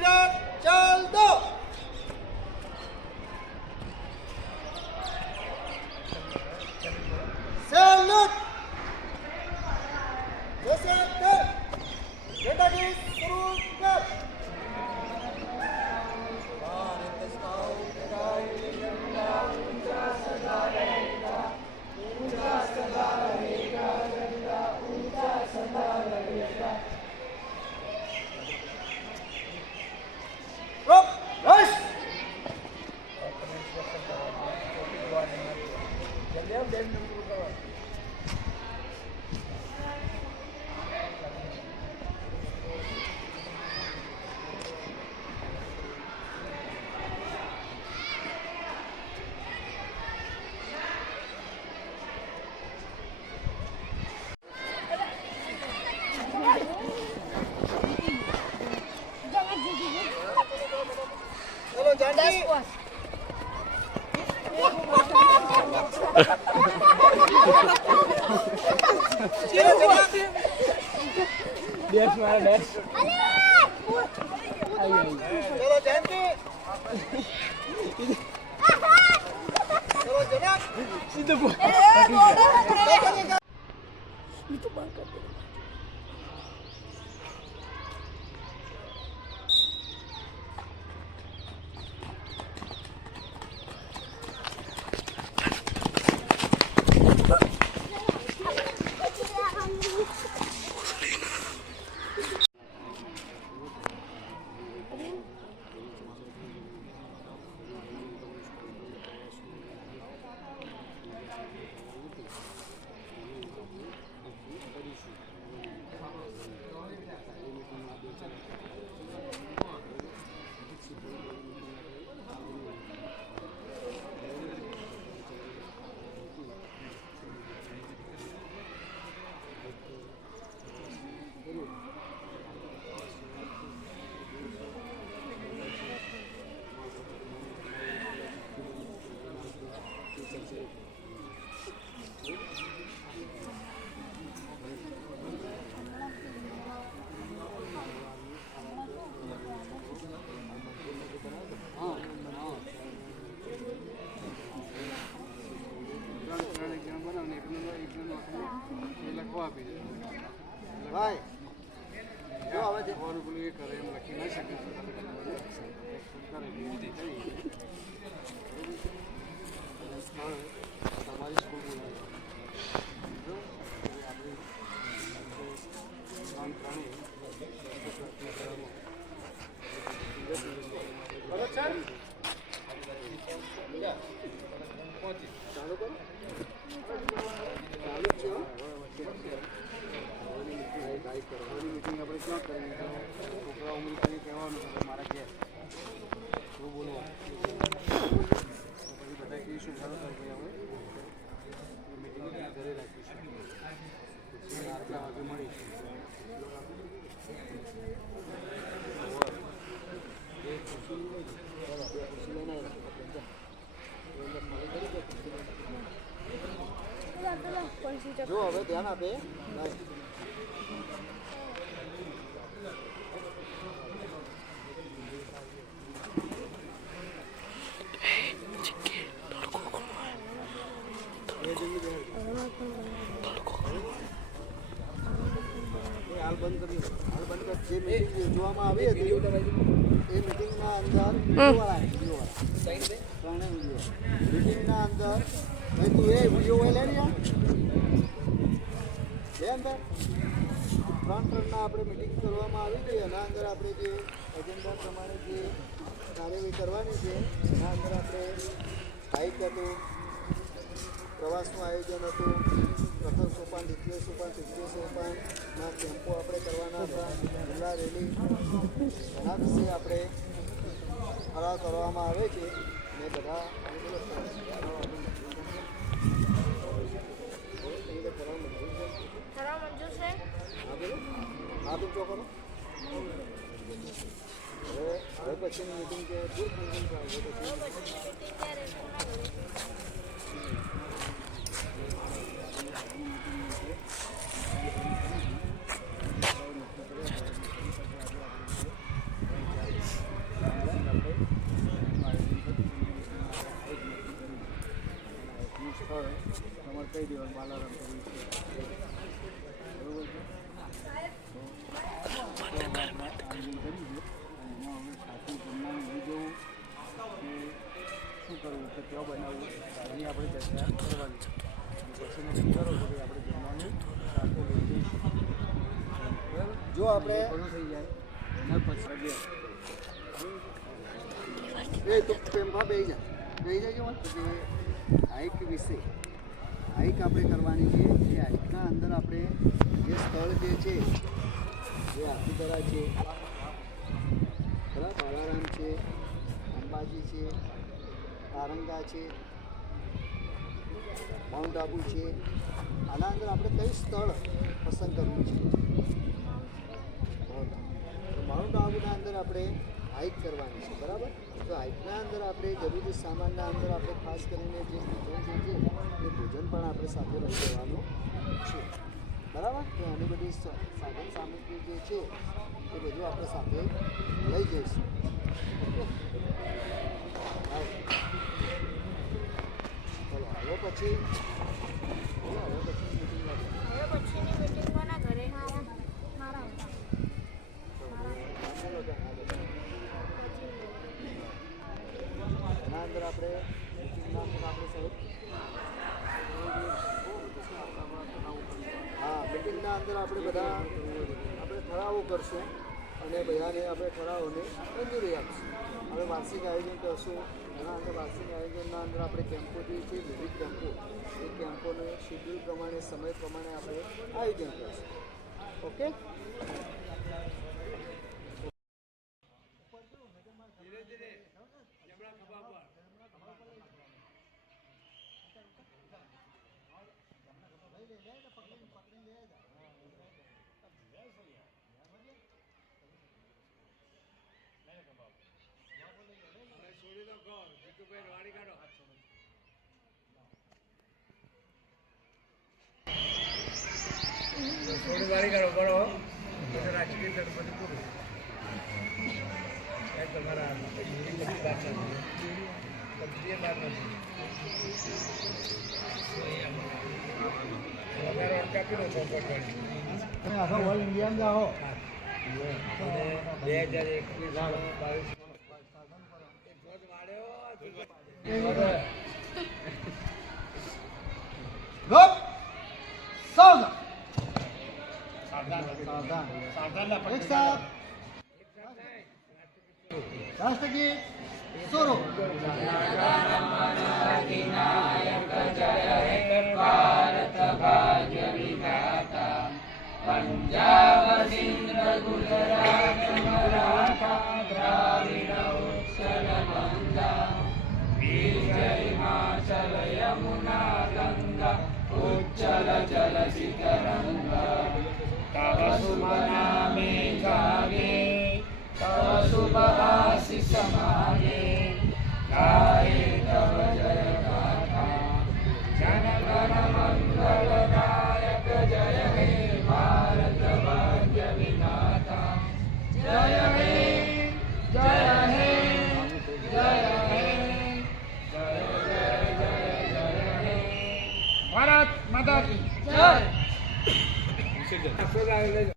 Minute चल दो। Salute. जैसे कर नेताजी शुरू कर। चलो जानकी ડેશ મારા ડેશ चलो जानकी चलो जनक સીધો બોલ भाई जो आवे છે ઓર બોલી એ કરે એમ લખી ના શકે તમારી સ્કૂલ બોલાવે જો આપણી કામ પ્રાણી બોલો સર ચાલુ કરો ચાલુ છે કરવાની મીટિંગ આપણે ક્યાં કરવી છોકરાઓ મીટિંગ કહેવાનું કે મારા ઘેર એવું બોલવાનું પછી બધા કહીશું ચાલો તો ભાઈ હવે મીટિંગ ઘરે રાખીશું પછી આટલા વાગે મળીશું જો હવે ધ્યાન આપે નહીં હાલ બંધ કરી હાલ બંધ કર જે મીટિંગ યોજવામાં આવી હતી એ મીટિંગના અંદર મીટિંગના અંદર ભાઈ તું એ વિડીયો લઈ રહ્યા એ અંદર ત્રણ આપણે મીટિંગ કરવામાં આવી હતી એના અંદર આપણે જે એજન્ડા પ્રમાણે જે કાર્યવાહી કરવાની છે એના અંદર આપણે હાઈક હતું પ્રવાસનું આયોજન હતું પ્રથમ સોપાન દ્વિતીય સોપાન તૃતીય સોપાનના કેમ્પો આપણે કરવાના હતા જિલ્લા રેલી એના વિશે આપણે ઠરાવ કરવામાં આવે છે ને બધા ઠરાવ મંજૂર છે હા તું ચો કરો હવે પછીની મીટિંગ કે દૂર મીટિંગ સ્થળ તમારે કહી દેવાનું બાલારામ કરવું છે બરોબર છે સાચું જમવાનું લઈ જવું કે શું કરવું કે ક્યાં બનાવવું એની આપણે ચર્ચા કરવાની પછી નક્કી કરો તો આપણે જમવાનું સાથે લઈ જઈશું બરાબર જો આપણે બધું થઈ જાય એના પછી એ તો પેમ્પા બેસી જાજો કે હાઈક વિશે હાઈક આપણે કરવાની છે એ હાઈકના અંદર આપણે જે સ્થળ જે છે જે હાથીદરા છે બરાબર બાલારામ છે અંબાજી છે તારંગા છે માઉન્ટ આબુ છે આના અંદર આપણે કયું સ્થળ પસંદ કરવું છે તો માઉન્ટ આબુના અંદર આપણે હાઈક કરવાની છે બરાબર તો હાઈકના અંદર આપણે જરૂરી સામાનના અંદર આપણે ખાસ કરીને જે ભોજન જે છે એ ભોજન પણ આપણે સાથે લઈ જવાનું છે બરાબર તો આની બધી સાધન સામગ્રી જે છે એ બધું આપણે સાથે લઈ જઈશું ઓકે ચલો હવે પછી મીટિંગ હવે પછીની મીટિંગ કોના ઘરે મારા એના અંદર આપણે મીટિંગના અંદર આપણે સાહેબ હા મીટિંગના અંદર આપણે બધા આપણે ઠરાવો કરશું અને બધાને આપણે ઠરાવોને મંજૂરી આપશું હવે વાર્ષિક આયોજન કરશું એના અંદર વાર્ષિક આયોજનના અંદર આપણે કેમ્પો જે છે વિવિધ કેમ્પો એ કેમ્પોને શેડ્યુલ પ્રમાણે સમય પ્રમાણે આપણે આયોજન કરશું ઓકે થોડી વારી કરો બરો રાજકીય ગણપતિ પૂરું તમારા આખા ઓલ ઇન્ડિયામાં જાઓ 2021 एक साथ राष्ट्रगीत सुरू पंजाब सिंध गुजरात मराठा द्राविड़ उत्कल गंगा विजय हिमाचल यमुना गंगा उज्जल जल शिखरंगा तव शुभ नामे जागे तव शुभ आशीष मागे गाये तव जय गाथा जन गण मंगलदायक जय हे भारत भाग्य विधाता जय हे जय हे जय हे जय जय जय जय हे भारत माता की जय